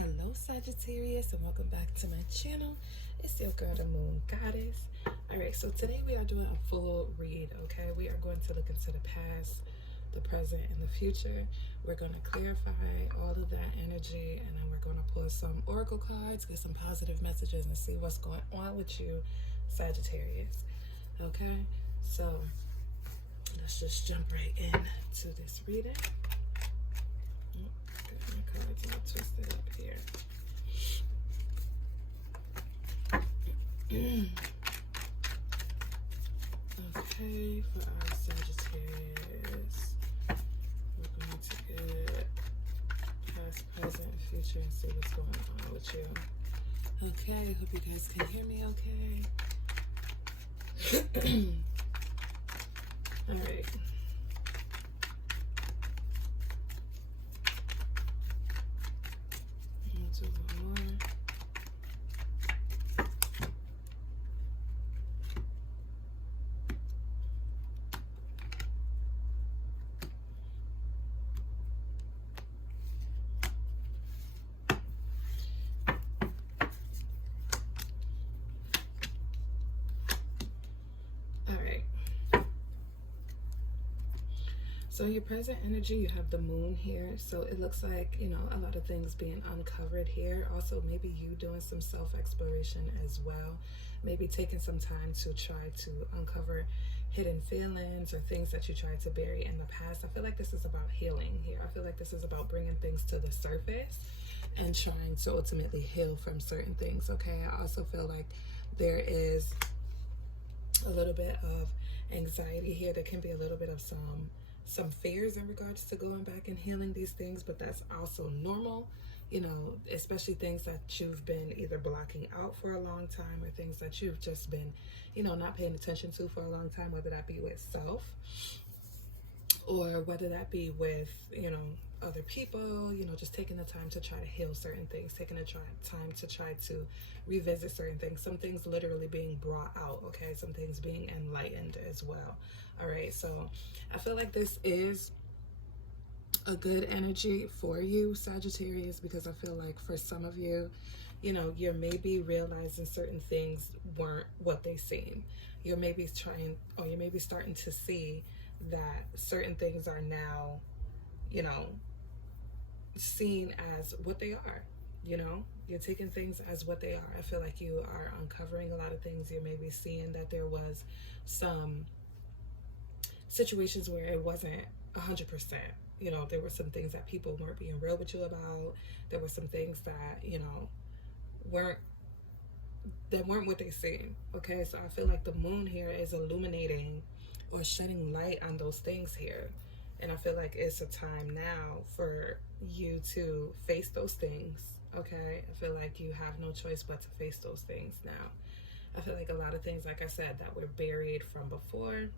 Hello Sagittarius, and welcome back to my channel. It's your girl, the Moon Goddess. Alright, so today we are doing a full read, okay? We are going to look into the past, the present, and the future. We're going to clarify all of that energy, and then we're going to pull some oracle cards, get some positive messages, and see what's going on with you, Sagittarius. Okay, so let's just jump right into this reading. My cards all twisted up here. Okay, for our Sagittarius, we're going to get past, present, and future and see what's going on with you. Okay, hope you guys can hear me okay. All right. Do one more. All right. So your present energy, you have the moon here. So it looks like, you know, a lot of things being uncovered here. Also, maybe you doing some self-exploration as well. Maybe taking some time to try to uncover hidden feelings or things that you tried to bury in the past. I feel like this is about healing here. I feel like this is about bringing things to the surface and trying to ultimately heal from certain things, okay? I also feel like there is a little bit of anxiety here. There can be a little bit of some fears in regards to going back and healing these things, but that's also normal, you know, especially things that you've been either blocking out for a long time or things that you've just been, you know, not paying attention to for a long time, whether that be with self or whether that be with, you know, other people, you know, just taking the time to try to heal certain things, taking the time to try to revisit certain things, some things literally being brought out, okay, some things being enlightened as well. All right, so I feel like this is a good energy for you, Sagittarius, because I feel like for some of you, you know, you're maybe realizing certain things weren't what they seem. You're maybe trying, or you're maybe starting to see that certain things are now, you know, seen as what they are. You know, you're taking things as what they are. I feel like you are uncovering a lot of things. You're maybe seeing that there was some situations where it wasn't 100%. You know, there were some things that people weren't being real with you about. There were some things that, you know, weren't what they seem. Okay, so I feel like the moon here is illuminating or shedding light on those things here. And I feel like it's a time now for you to face those things, okay? I feel like you have no choice but to face those things now. I feel like a lot of things, like I said, that were buried from before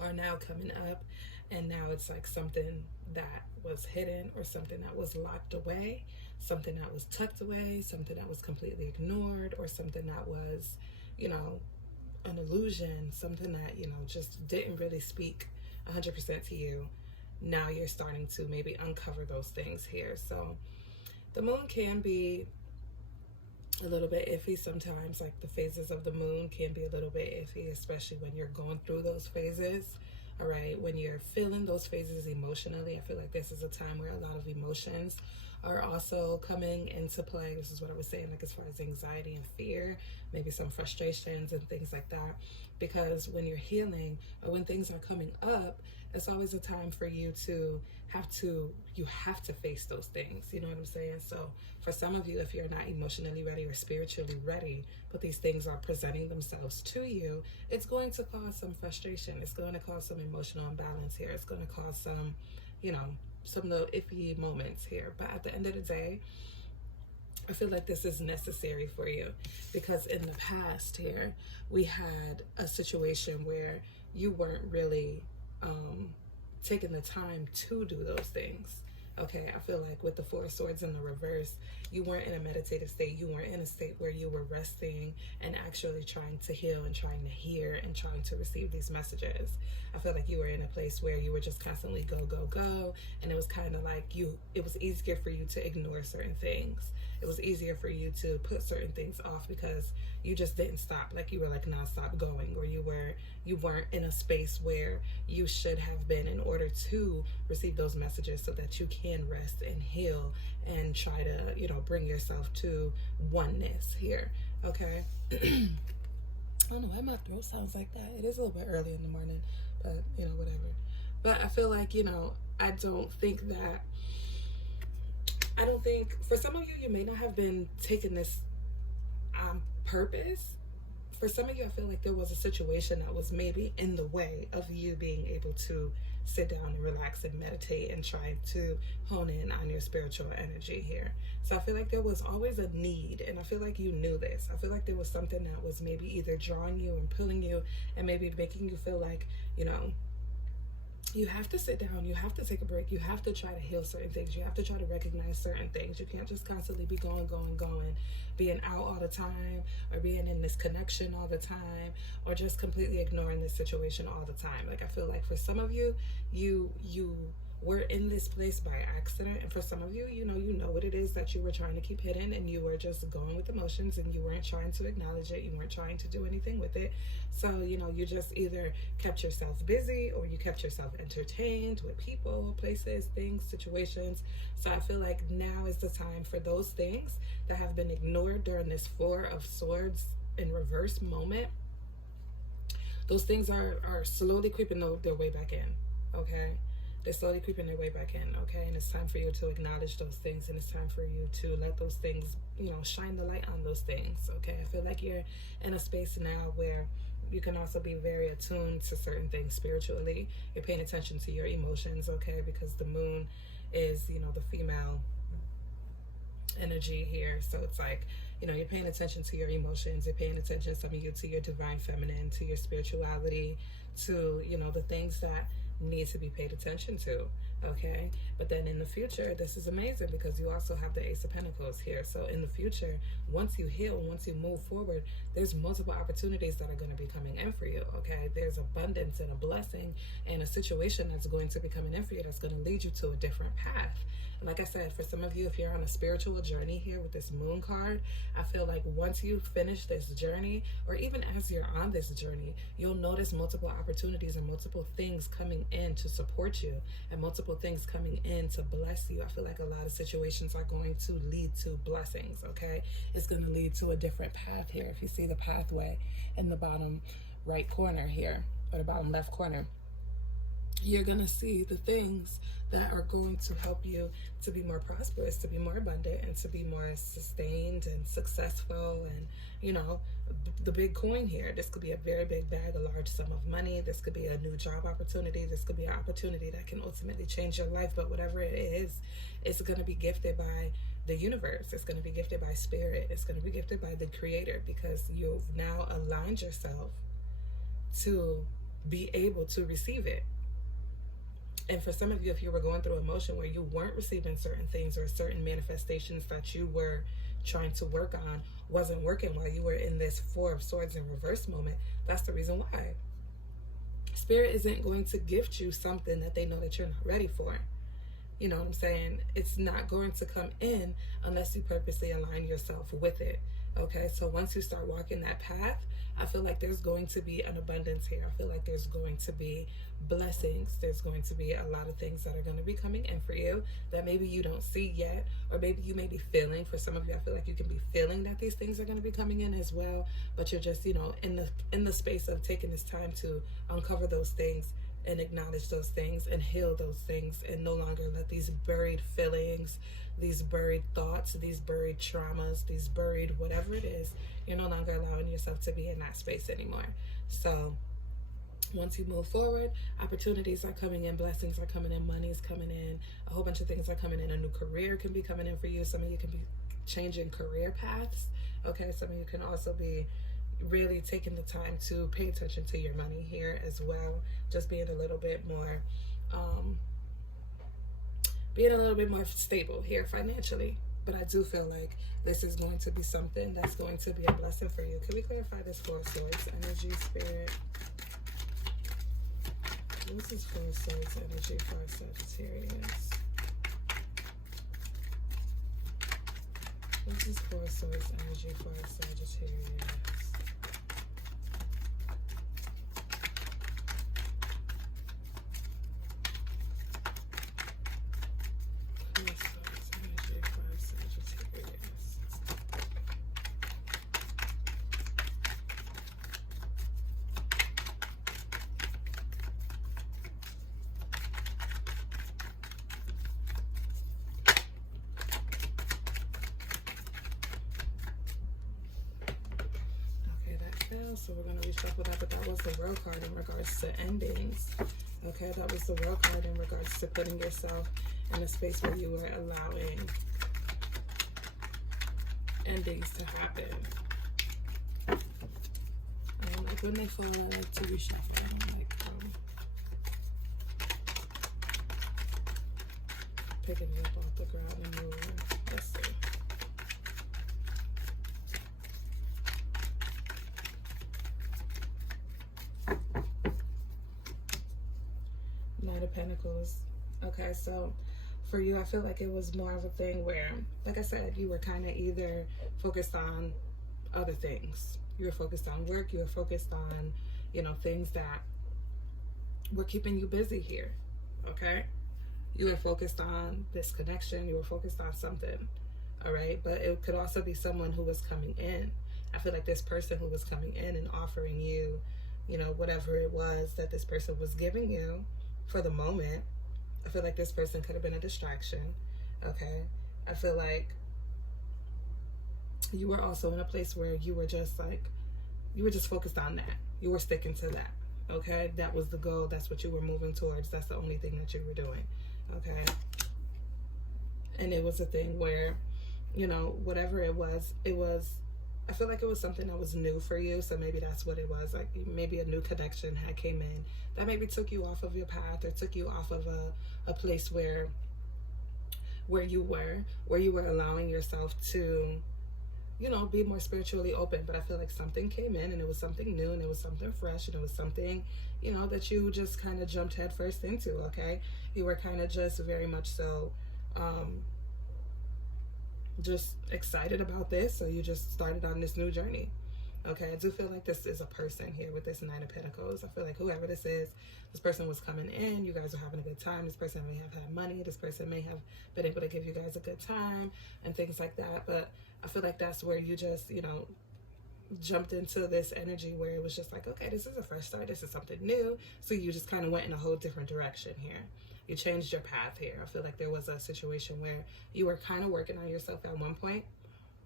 are now coming up. And now it's like something that was hidden or something that was locked away, something that was tucked away, something that was completely ignored, or something that was, you know, an illusion, something that, you know, just didn't really speak 100% to you. Now you're starting to maybe uncover those things here. So the moon can be a little bit iffy sometimes. Like the phases of the moon can be a little bit iffy, especially when you're going through those phases. All right, when you're feeling those phases emotionally, I feel like this is a time where a lot of emotions are also coming into play. This is what I was saying, like as far as anxiety and fear, maybe some frustrations and things like that. Because when you're healing or when things are coming up, it's always a time for you to have to face those things. You know what I'm saying? So for some of you, if you're not emotionally ready or spiritually ready, but these things are presenting themselves to you, it's going to cause some frustration. It's going to cause some emotional imbalance here. It's going to cause some, you know, some little iffy moments here. But at the end of the day, I feel like this is necessary for you, because in the past here, we had a situation where you weren't really taking the time to do those things. Okay, I feel like with the Four of Swords in the reverse, you weren't in a meditative state. You weren't in a state where you were resting and actually trying to heal and trying to hear and trying to receive these messages. I feel like you were in a place where you were just constantly go, go, go. And it was kind of like it was easier for you to ignore certain things. It was easier for you to put certain things off because you just didn't stop. Like you were like nonstop going, or you weren't in a space where you should have been in order to receive those messages so that you can rest and heal and try to, you know, bring yourself to oneness here. Okay. I don't know why my throat sounds like that. It is a little bit early in the morning, but you know, whatever. But I feel like, you know, I don't think for some of you, you may not have been taking this on purpose. For some of you, I feel like there was a situation that was maybe in the way of you being able to sit down and relax and meditate and try to hone in on your spiritual energy here. So I feel like there was always a need, and I feel like you knew this. I feel like there was something that was maybe either drawing you and pulling you and maybe making you feel like, you know, you have to sit down, you have to take a break, you have to try to heal certain things, you have to try to recognize certain things. You can't just constantly be going, being out all the time, or being in this connection all the time, or just completely ignoring this situation all the time. Like I feel like for some of you, you were in this place by accident, and for some of you, you know what it is that you were trying to keep hidden, and you were just going with emotions, and you weren't trying to acknowledge it, you weren't trying to do anything with it. So, you know, you just either kept yourself busy or you kept yourself entertained with people, places, things, situations. So I feel like now is the time for those things that have been ignored during this Four of Swords in reverse moment. Those things are slowly creeping their way back in, okay? They're slowly creeping their way back in, okay? And it's time for you to acknowledge those things, and it's time for you to let those things, you know, shine the light on those things, okay? I feel like you're in a space now where you can also be very attuned to certain things spiritually. You're paying attention to your emotions, okay? Because the moon is, you know, the female energy here. So it's like, you know, you're paying attention to your emotions. You're paying attention, some of you, to your divine feminine, to your spirituality, to, you know, the things that need to be paid attention to, okay? But then in the future, this is amazing because you also have the Ace of Pentacles here. So in the future, once you heal, once you move forward, there's multiple opportunities that are going to be coming in for you, okay? There's abundance and a blessing and a situation that's going to be coming in for you that's going to lead you to a different path. Like I said, for some of you, if you're on a spiritual journey here with this moon card, I feel like once you finish this journey, or even as you're on this journey, you'll notice multiple opportunities and multiple things coming in to support you, and multiple things coming in to bless you. I feel like a lot of situations are going to lead to blessings, okay? It's going to lead to a different path here. If you see the pathway in the bottom right corner here, or the bottom left corner, you're going to see the things that are going to help you to be more prosperous, to be more abundant, and to be more sustained and successful. And, you know, the big coin here, this could be a very big bag, a large sum of money. This could be a new job opportunity. This could be an opportunity that can ultimately change your life. But whatever it is, it's going to be gifted by the universe. It's going to be gifted by spirit. It's going to be gifted by the creator, because you've now aligned yourself to be able to receive it. And for some of you, if you were going through emotion where you weren't receiving certain things, or certain manifestations that you were trying to work on wasn't working while you were in this Four of Swords in reverse moment, that's the reason why. Spirit isn't going to gift you something that they know that you're not ready for. You know what I'm saying? It's not going to come in unless you purposely align yourself with it. Okay, so once you start walking that path, I feel like there's going to be an abundance here. I feel like there's going to be blessings. There's going to be a lot of things that are going to be coming in for you that maybe you don't see yet, or maybe you may be feeling. For some of you, I feel like you can be feeling that these things are going to be coming in as well, but you're just, you know, in the space of taking this time to uncover those things and acknowledge those things and heal those things, and no longer let these buried feelings, these buried thoughts, these buried traumas, these buried whatever it is, you're no longer allowing yourself to be in that space anymore. So once you move forward, opportunities are coming in, blessings are coming in, money is coming in, a whole bunch of things are coming in. A new career can be coming in for you. Some of you can be changing career paths, okay? Some of you can also be really taking the time to pay attention to your money here as well, just being a little bit more being a little bit more stable here financially. But I do feel like this is going to be something that's going to be a blessing for you. Can we clarify this Four of Swords energy, Spirit? This is Four of Swords energy for Sagittarius. This is Four of Swords energy for Sagittarius. So we're going to reshuffle that, but that was the World card in regards to endings. Okay, that was the World card in regards to putting yourself in a space where you were allowing endings to happen. And like when they fall, I like to reshuffle them. Like picking it up off the ground and moving. Let's see. Knight of Pentacles. Okay, so for you, I feel like it was more of a thing where, like I said, you were kind of either focused on other things. You were focused on work. You were focused on, you know, things that were keeping you busy here. Okay? You were focused on this connection. You were focused on something. All right? But it could also be someone who was coming in. I feel like this person who was coming in and offering you, you know, whatever it was that this person was giving you, for the moment, I feel like this person could have been a distraction. Okay, I feel like you were also in a place where you were just like, you were just focused on that. You were sticking to that. Okay, that was the goal. That's what you were moving towards. That's the only thing that you were doing. Okay, and it was a thing where, you know, whatever it was, I feel like it was something that was new for you. So maybe that's what it was. Like maybe a new connection had came in that maybe took you off of your path, or took you off of a place where you were allowing yourself to, you know, be more spiritually open. But I feel like something came in and it was something new and it was something fresh and it was something, you know, that you just kind of jumped headfirst into. Okay, you were kind of just very much so just excited about this, so you just started on this new journey. Okay, I do feel like this is a person here with this Nine of Pentacles. I feel like whoever this is, this person was coming in, you guys are having a good time, this person may have had money, this person may have been able to give you guys a good time and things like that. But I feel like that's where you just, you know, jumped into this energy where it was just like, okay, this is a fresh start, this is something new. So you just kind of went in a whole different direction here. You changed your path here. I feel like there was a situation where you were kind of working on yourself at one point,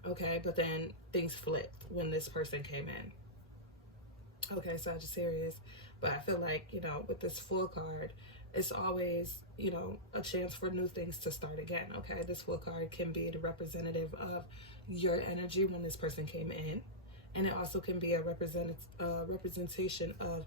okay, but then things flipped when this person came in. Okay, Sagittarius. But I feel like, you know, with this Fool card, it's always, you know, a chance for new things to start again. Okay, this Fool card can be the representative of your energy when this person came in. And it also can be a representation of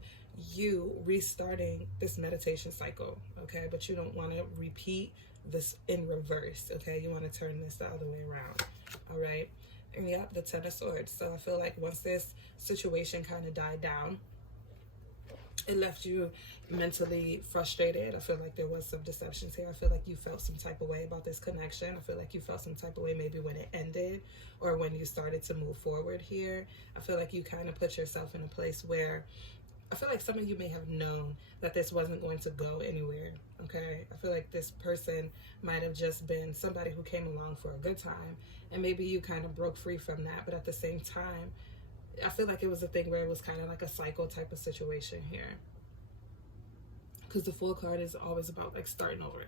you restarting this meditation cycle, okay? But you don't want to repeat this in reverse, okay? You want to turn this the other way around, all right? And yeah, the Ten of Swords. So I feel like once this situation kind of died down, it left you mentally frustrated. I feel like there was some deceptions here. I feel like you felt some type of way about this connection. I feel like you felt some type of way maybe when it ended or when you started to move forward here. I feel like you kind of put yourself in a place where I feel like some of you may have known that this wasn't going to go anywhere, okay? I feel like this person might have just been somebody who came along for a good time, and maybe you kind of broke free from that. But at the same time, I feel like it was a thing where it was kind of like a cycle type of situation here. Because the Fool card is always about like starting over.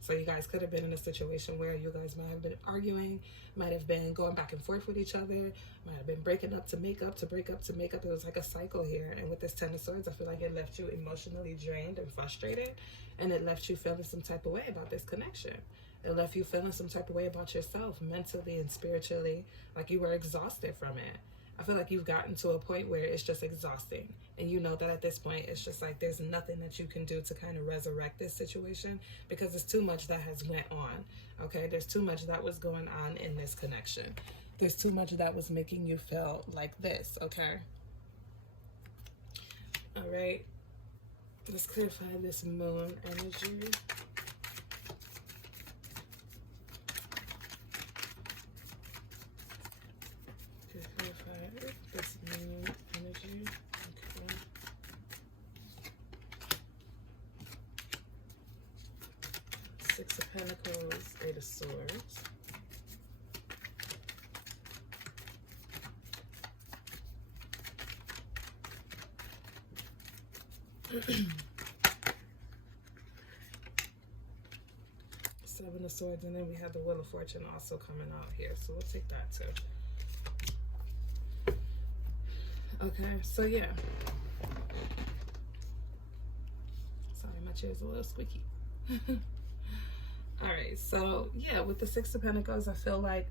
So you guys could have been in a situation where you guys might have been arguing, might have been going back and forth with each other, might have been breaking up to make up, to break up to make up. It was like a cycle here. And with this Ten of Swords, I feel like it left you emotionally drained and frustrated. And it left you feeling some type of way about this connection. It left you feeling some type of way about yourself, mentally and spiritually, like you were exhausted from it. I feel like you've gotten to a point where it's just exhausting. And you know that at this point, it's just like there's nothing that you can do to kind of resurrect this situation because there's too much that has went on. Okay, there's too much that was going on in this connection. There's too much that was making you feel like this, okay? All right, let's clarify this moon energy. Clarify this moon energy. Okay. Six of Pentacles, Eight of Swords. Seven of Swords, and then we have the Wheel of Fortune also coming out here, so we'll take that too. Okay, so yeah. Sorry, my chair's a little squeaky. All right, so yeah, with the Six of Pentacles, I feel like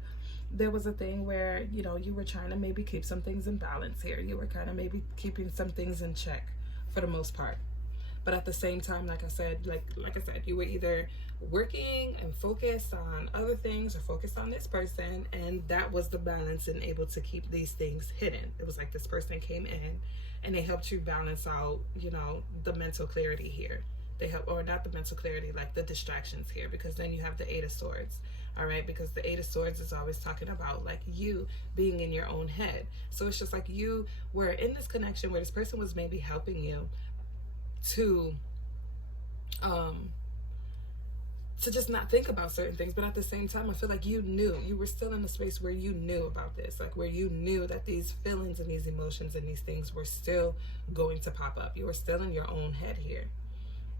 there was a thing where, you know, you were trying to maybe keep some things in balance here. You were kind of maybe keeping some things in check for the most part. But at the same time, like I said, you were either working and focused on other things or focused on this person, and that was the balance and able to keep these things hidden. It was like this person came in and they helped you balance out, you know, the mental clarity here. They help, or not the mental clarity, like the distractions here, because then you have the Eight of Swords. All right, because the Eight of Swords is always talking about like you being in your own head. So it's just like you were in this connection where this person was maybe helping you to just not think about certain things, but at the same time, I feel like you knew, you were still in a space where you knew about this, like where you knew that these feelings and these emotions and these things were still going to pop up. You were still in your own head here,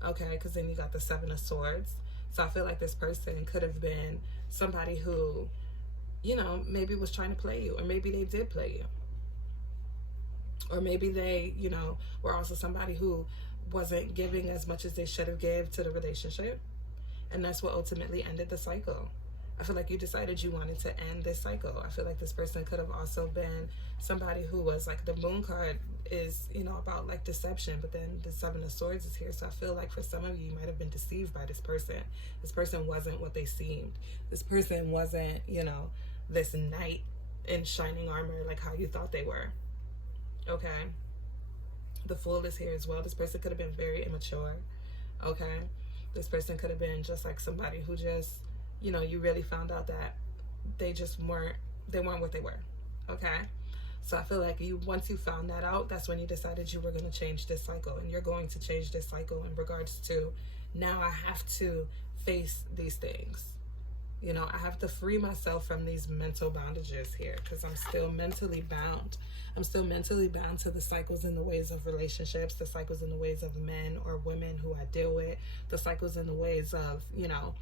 okay? Because then you got the Seven of Swords. So I feel like this person could have been somebody who, you know, maybe was trying to play you, or maybe they did play you, or maybe they, you know, were also somebody who wasn't giving as much as they should have gave to the relationship. And that's what ultimately ended the cycle. I feel like you decided you wanted to end this cycle. I feel like this person could have also been somebody who was like, the Moon card is, you know, about like deception, but then the Seven of Swords is here. So I feel like for some of you, you might have been deceived by this person. This person wasn't what they seemed. This person wasn't, you know, this knight in shining armor like how you thought they were. Okay? The Fool is here as well. This person could have been very immature. Okay? This person could have been just like somebody who just, you know, you really found out that they just weren't what they were. Okay? So I feel like once you found that out, that's when you decided you were going to change this cycle. And you're going to change this cycle in regards to, now I have to face these things. You know, I have to free myself from these mental bondages here, because I'm still mentally bound. I'm still mentally bound to the cycles and the ways of relationships, the cycles and the ways of men or women who I deal with, the cycles and the ways of, you know,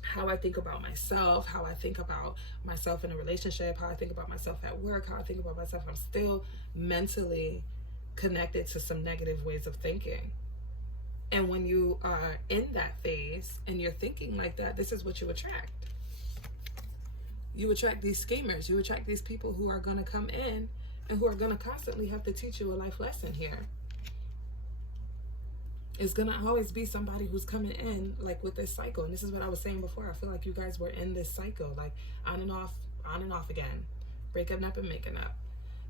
how I think about myself, how I think about myself in a relationship, how I think about myself at work, how I think about myself. I'm still mentally connected to some negative ways of thinking. And when you are in that phase and you're thinking like that, this is what you attract. You attract these schemers. You attract these people who are going to come in and who are going to constantly have to teach you a life lesson here. It's going to always be somebody who's coming in like with this cycle. And this is what I was saying before. I feel like you guys were in this cycle, like on and off again. Breaking up and making up.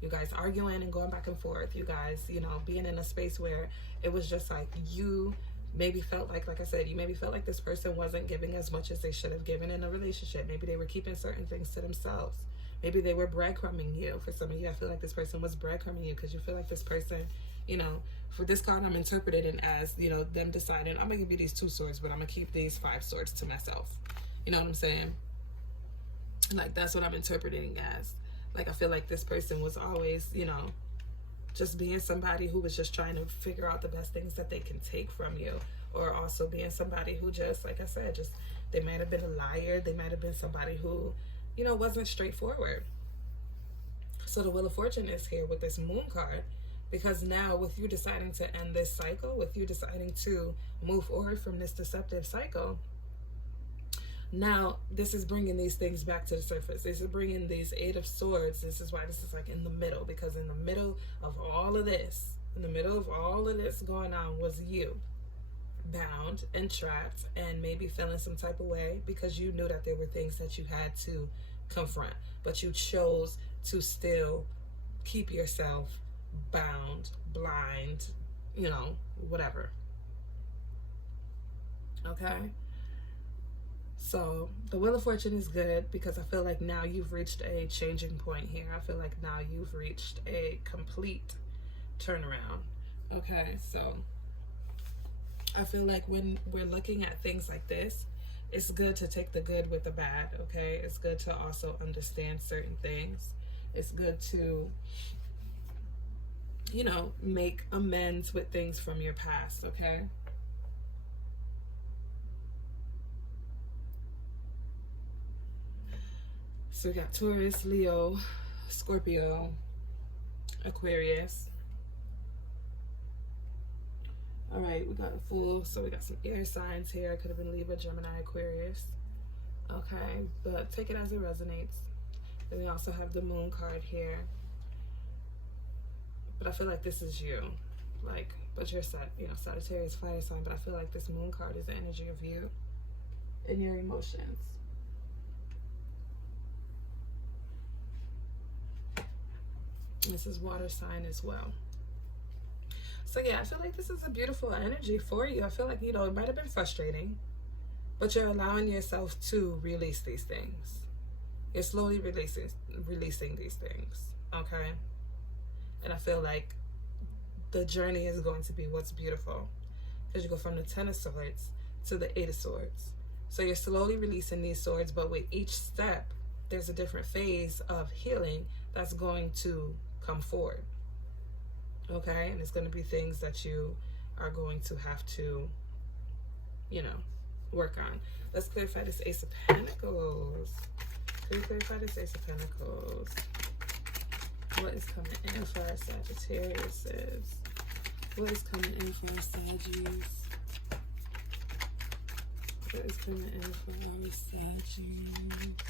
You guys arguing and going back and forth. You guys, you know, being in a space where it was just like you maybe felt like I said, you maybe felt like this person wasn't giving as much as they should have given in a relationship. Maybe they were keeping certain things to themselves. Maybe they were breadcrumbing you. For some of you, I feel like this person was breadcrumbing you because you feel like this person, you know, for this card, I'm interpreting it as, you know, them deciding, I'm going to give you these 2 swords, but I'm going to keep these 5 swords to myself. You know what I'm saying? Like, that's what I'm interpreting as. Like, I feel like this person was always, you know, just being somebody who was just trying to figure out the best things that they can take from you. Or also being somebody who just, like I said, just, they might have been a liar. They might have been somebody who, you know, wasn't straightforward. So the Wheel of Fortune is here with this Moon card. Because now with you deciding to end this cycle, with you deciding to move forward from this deceptive cycle, Now, this is bringing these things back to the surface. This is bringing these Eight of Swords. This is why this is like in the middle, because in the middle of all of this, going on was you, bound and trapped, and maybe feeling some type of way because you knew that there were things that you had to confront, but you chose to still keep yourself bound, blind, you know, whatever. Okay? So the Wheel of Fortune is good because I feel like now you've reached a changing point here. I feel like now you've reached a complete turnaround. Okay, so I feel like when we're looking at things like this, it's good to take the good with the bad, okay? It's good to also understand certain things. It's good to, you know, make amends with things from your past, okay? So we got Taurus, Leo, Scorpio, Aquarius. All right, we got a Fool, so we got some air signs here. It could have been Libra, Gemini, Aquarius. Okay, but take it as it resonates. Then we also have the Moon card here. But I feel like this is you. Like, but you're Sagittarius, fire sign, but I feel like this Moon card is the energy of you and your emotions. This is water sign as well. So yeah, I feel like this is a beautiful energy for you. I feel like, you know, it might have been frustrating, but you're allowing yourself to release these things. You're slowly releasing these things, okay? And I feel like the journey is going to be what's beautiful, because you go from the Ten of Swords to the Eight of Swords. So you're slowly releasing these swords, but with each step, there's a different phase of healing that's going to come forward. Okay, and it's going to be things that you are going to have to, you know, work on. Let's clarify this Ace of Pentacles. Can you clarify this Ace of Pentacles? What is coming in for our Sagittarius? What is coming in for our Sagittarius? What is coming in for our Sagittarius?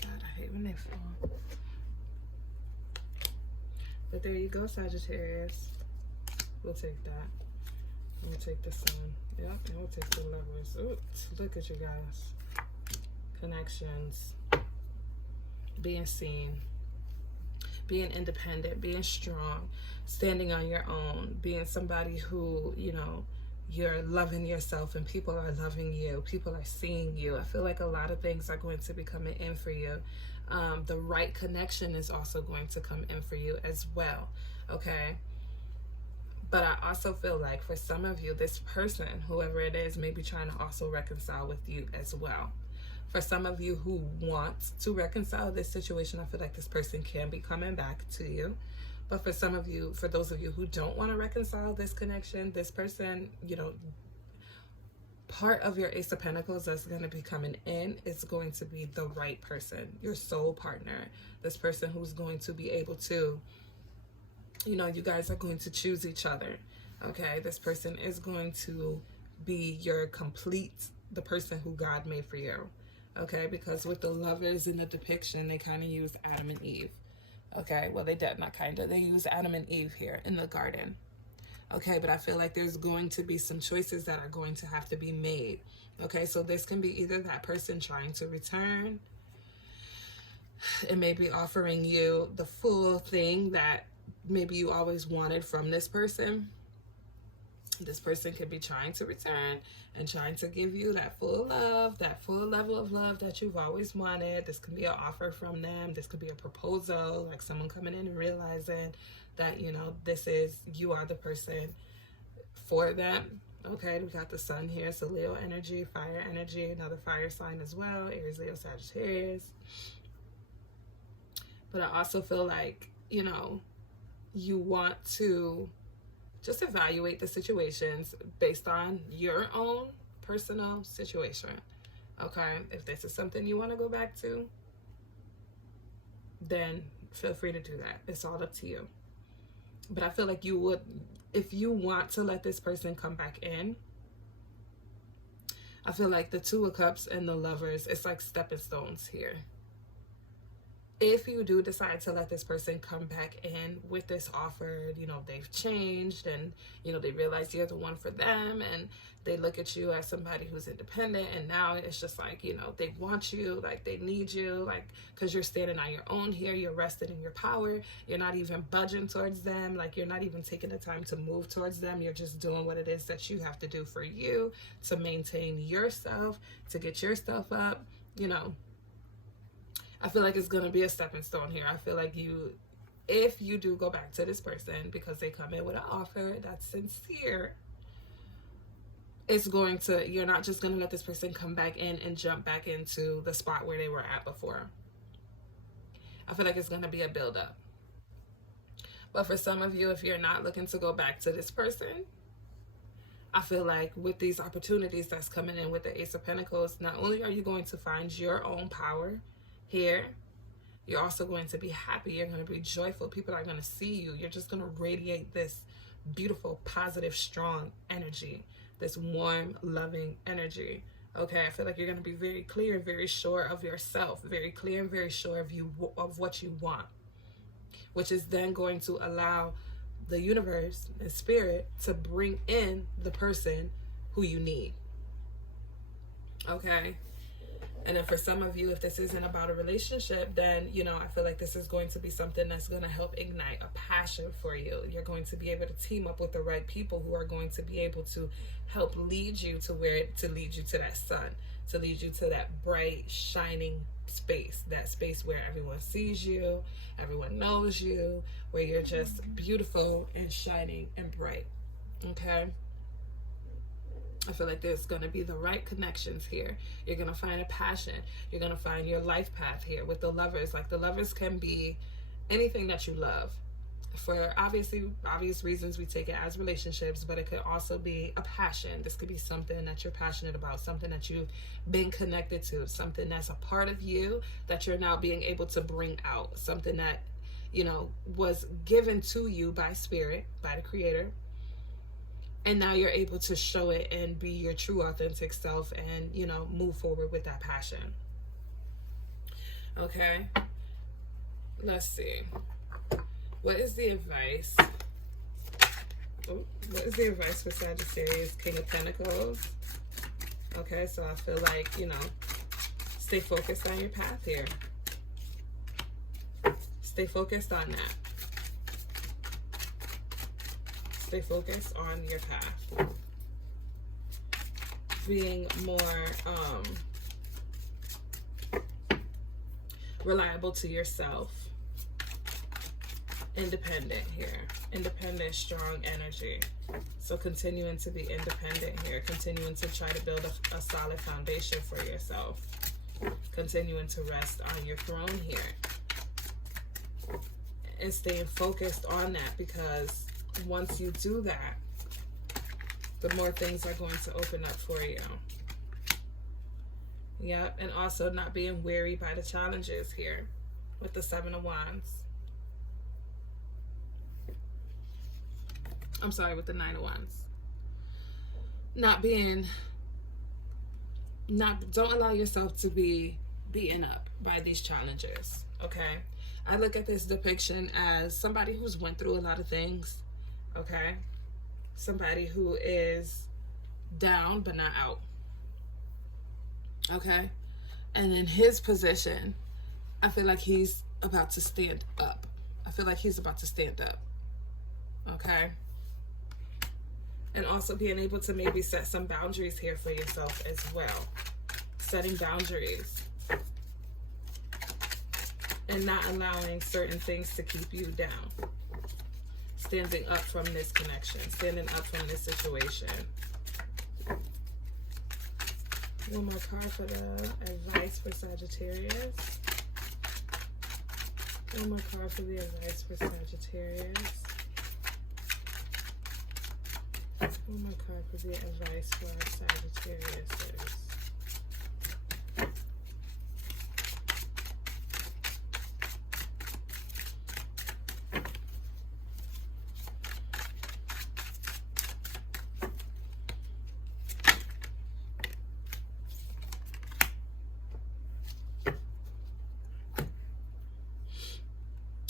God, I hate when they fall. But there you go, Sagittarius. We'll take that. We'll take the Sun. Yep, and we'll take the Lovers. Ooh, look at you guys. Connections. Being seen. Being independent. Being strong. Standing on your own. Being somebody who, you know, you're loving yourself and people are loving you. People are seeing you. I feel like a lot of things are going to be coming in for you. The right connection is also going to come in for you as well. Okay. But I also feel like for some of you, this person, whoever it is, may be trying to also reconcile with you as well. For some of you who want to reconcile this situation, I feel like this person can be coming back to you. But for some of you, for those of you who don't want to reconcile this connection, this person, you know, part of your Ace of Pentacles that's going to be coming in is going to be the right person, your soul partner, this person who's going to be able to, you know, you guys are going to choose each other, okay? This person is going to be your complete, the person who God made for you, okay? Because with the Lovers in the depiction, they kind of use Adam and Eve. Okay, well, they did not kind of. They use Adam and Eve here in the garden. Okay, but I feel like there's going to be some choices that are going to have to be made. Okay, so this can be either that person trying to return. It may be offering you the full thing that maybe you always wanted from this person. This person could be trying to return and trying to give you that full love, that full level of love that you've always wanted. This could be an offer from them. This could be a proposal, like someone coming in and realizing that, you know, you are the person for them. Okay, we got the sun here, so Leo energy, fire energy, another fire sign as well, Aries, Leo, Sagittarius. But I also feel like, you know, you want to just evaluate the situations based on your own personal situation. Okay, if this is something you want to go back to, then feel free to do that. It's all up to you. But I feel like you would, if you want to let this person come back in, I feel like the Two of Cups and the Lovers, it's like stepping stones here. If you do decide to let this person come back in with this offer, you know, they've changed and, you know, they realize you're the one for them and they look at you as somebody who's independent, and now it's just like, you know, they want you, like they need you, like, because you're standing on your own here, you're rested in your power, you're not even budging towards them, like you're not even taking the time to move towards them, you're just doing what it is that you have to do for you to maintain yourself, to get yourself up, you know. I feel like it's going to be a stepping stone here. I feel like if you do go back to this person because they come in with an offer that's sincere, you're not just going to let this person come back in and jump back into the spot where they were at before. I feel like it's going to be a build-up. But for some of you, if you're not looking to go back to this person, I feel like with these opportunities that's coming in with the Ace of Pentacles, not only are you going to find your own power here, you're also going to be happy, you're going to be joyful, people are going to see you, you're just going to radiate this beautiful, positive, strong energy, this warm, loving energy. Okay, I feel like you're going to be very clear, very sure of yourself, very clear and very sure of what you want, which is then going to allow the universe and spirit to bring in the person who you need. Okay. And then for some of you, if this isn't about a relationship, then, you know, I feel like this is going to be something that's going to help ignite a passion for you. You're going to be able to team up with the right people who are going to be able to help lead you to lead you to that sun, to lead you to that bright, shining space, that space where everyone sees you, everyone knows you, where you're just beautiful and shining and bright. Okay? I feel like there's going to be the right connections here. You're going to find a passion. You're going to find your life path here with the Lovers. Like the Lovers can be anything that you love. For obvious reasons, we take it as relationships, but it could also be a passion. This could be something that you're passionate about, something that you've been connected to, something that's a part of you that you're now being able to bring out, something that, you know, was given to you by spirit, by the Creator. And now you're able to show it and be your true authentic self and, you know, move forward with that passion. Okay. Let's see. What is the advice? What is the advice for Sagittarius? King of Pentacles. Okay, so I feel like, you know, stay focused on your path here. Stay focused on that. Stay focused on your path. Being more reliable to yourself. Independent here. Independent, strong energy. So continuing to be independent here. Continuing to try to build a solid foundation for yourself. Continuing to rest on your throne here. And staying focused on that, because once you do that, the more things are going to open up for you. Yep, and also not being weary by the challenges here with the Seven of Wands. I'm sorry, with the Nine of Wands. Don't allow yourself to be beaten up by these challenges, okay? I look at this depiction as somebody who's went through a lot of things. Okay, somebody who is down but not out. Okay? And in his position, I feel like he's about to stand up. I feel like he's about to stand up. Okay? And also being able to maybe set some boundaries here for yourself as well. Setting boundaries. And not allowing certain things to keep you down. Standing up from this connection. Standing up from this situation. One more card for the advice for Sagittarius. One more card for the advice for Sagittarius. One more card for the advice for Sagittarius.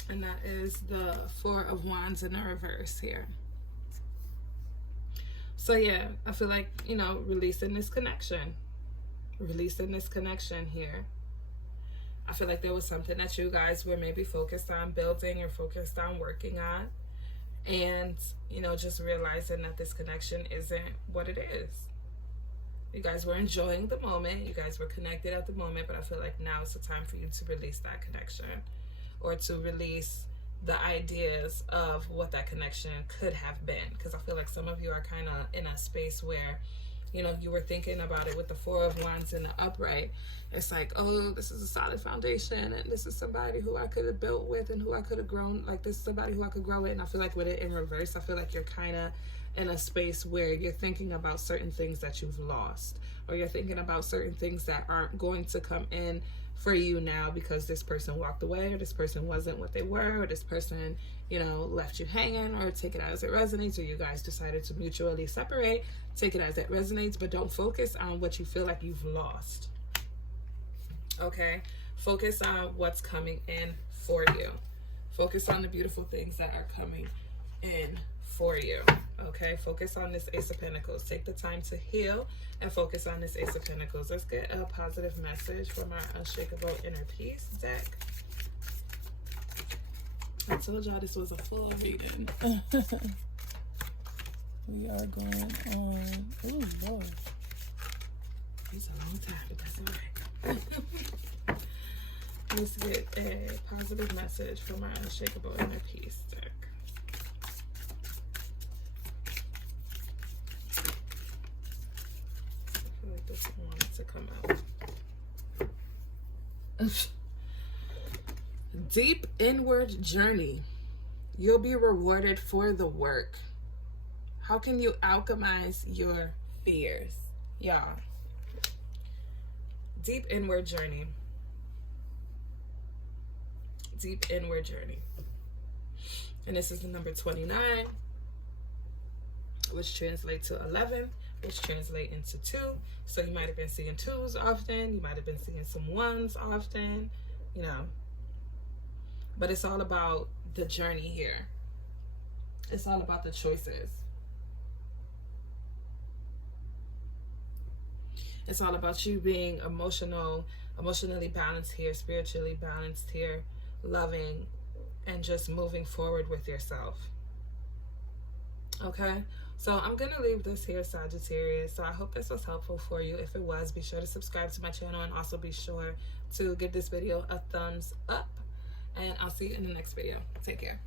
And that is the Four of Wands in the reverse here. So yeah, I feel like, you know, releasing this connection. Releasing this connection here. I feel like there was something that you guys were maybe focused on building or focused on working on. And, you know, just realizing that this connection isn't what it is. You guys were enjoying the moment. You guys were connected at the moment. But I feel like now is the time for you to release that connection. Or to release the ideas of what that connection could have been. Because I feel like some of you are kind of in a space where, you know, you were thinking about it with the Four of Wands in the upright. It's like, oh, this is a solid foundation. And this is somebody who I could have built with and who I could have grown. Like, this is somebody who I could grow with. And I feel like with it in reverse, I feel like you're kind of in a space where you're thinking about certain things that you've lost. Or you're thinking about certain things that aren't going to come in for you now because this person walked away, or this person wasn't what they were, or this person, you know, left you hanging, or take it as it resonates, or you guys decided to mutually separate. Take it as it resonates, but don't focus on what you feel like you've lost. Okay? Focus on what's coming in for you. Focus on the beautiful things that are coming in for you. Okay? Focus on this Ace of Pentacles. Take the time to heal and focus on this Ace of Pentacles. Let's get a positive message from our Unshakable Inner Peace deck. I told y'all this was a full reading. We are going on. Oh, Lord. It's a long time, but that's all right. Let's get a positive message from our Unshakable Inner Peace deck. I feel like this one wants to come out. Deep inward journey. You'll be rewarded for the work. How can you alchemize your fears? Y'all. Deep inward journey. Deep inward journey. And this is the number 29, which translates to 11, which translates into 2. So you might have been seeing 2s often. You might have been seeing some 1s often, you know. But it's all about the journey here. It's all about the choices. It's all about you being emotionally balanced here, spiritually balanced here, loving, and just moving forward with yourself. Okay? So I'm going to leave this here, Sagittarius. So I hope this was helpful for you. If it was, be sure to subscribe to my channel, and also be sure to give this video a thumbs up. And I'll see you in the next video. Take care.